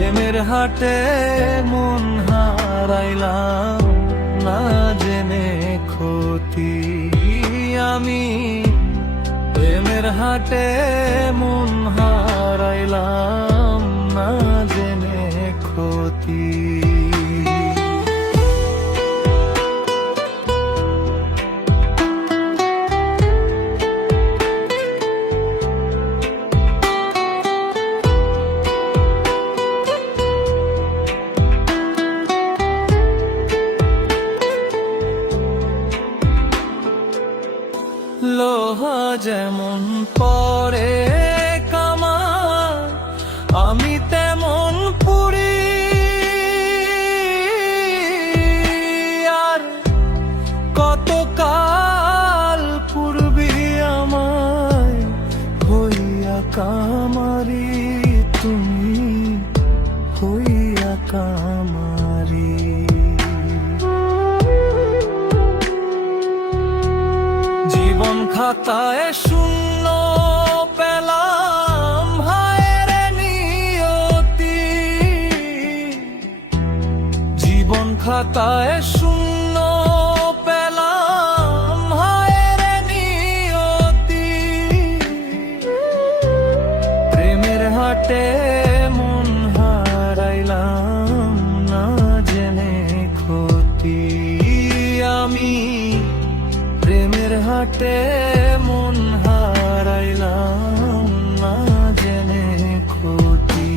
প্রেমের হাটে মন হারাইলাম না জেনে ক্ষতি আমি। প্রেমের হাটে মন হারাইলাম না জেনে ক্ষতি। লোহা যেমন পরে কামার আমি তেমন পুরি, আর কতকাল পূর্বী আমায় হইয়া কামারি, তুমি হইয়া কামারি। জীবন খাতায় শূন্য পেলাম হায়ের নিয়তি, জীবন খাতায় শূন্য পেলাম হায়ের নিয়তি। প্রেমের হাটে মন হারাইলাম না জেনে ক্ষতি আমি। প্রেমের হাটে মন হারাইলাম না জেনে ক্ষতি।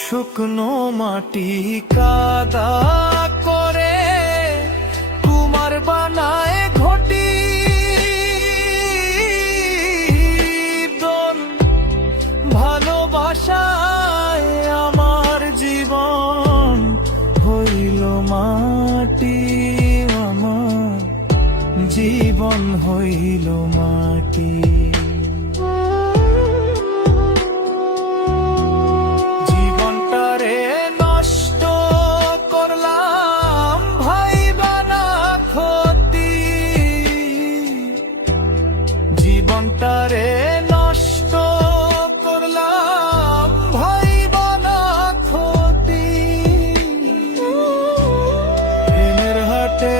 শুকনো মাটি কাদা করে কুমার বানায় ঘটি, ভালোবাসায় আমার জীবন হইল মাটি, আমার জীবন হইল মাটি। জীবনটারে নষ্ট করলাম ভাইবা না ক্ষতি। প্রেমের হাটে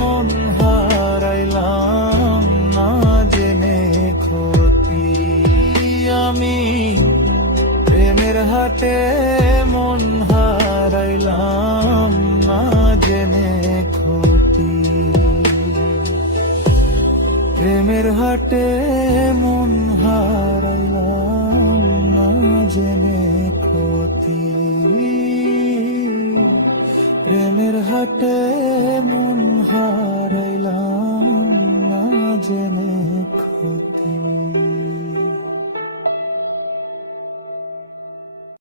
মন হারাইলাম না জেনে ক্ষতি আমি। প্রেমের হাটে মন হারাইলাম না জেনে ক্ষতি। প্রেমের হাটে মন হারাইলাম না জেনে ক্ষতি। প্রেমের হাটে মন হারাইলাম না জেনে ক্ষতি।